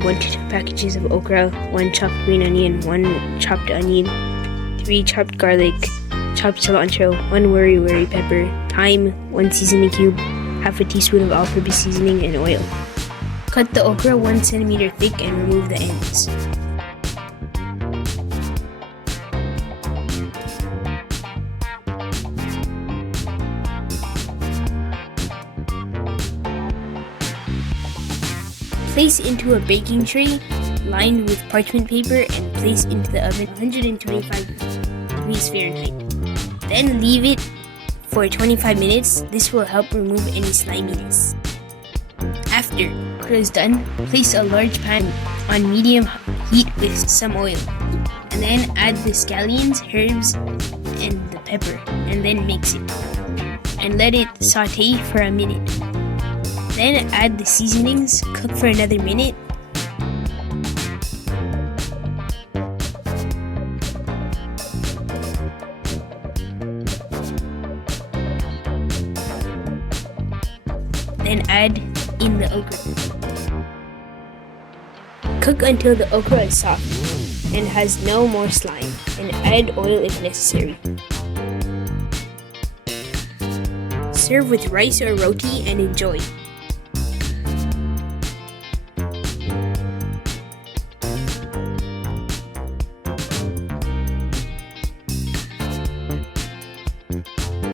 add 1 to 2 packages of okra, 1 chopped green onion, 1 chopped onion, 3 chopped garlic, chopped cilantro, 1 Wiri Wiri Pepper, thyme, 1 seasoning cube, half a teaspoon of all-purpose seasoning, and oil. Cut the okra 1 centimeter thick and remove the ends. Place into a baking tray lined with parchment paper and place into the oven 125 degrees Fahrenheit. Then leave it for 25 minutes. This will help remove any sliminess. After okra is done, place a large pan on medium heat with some oil. And then add the scallions, herbs, and the pepper, and then mix it. And let it saute for a minute. Then add the seasonings, cook for another minute. Then add in the okra. Cook until the okra is soft and has no more slime, and add oil if necessary. Serve with rice or roti and enjoy.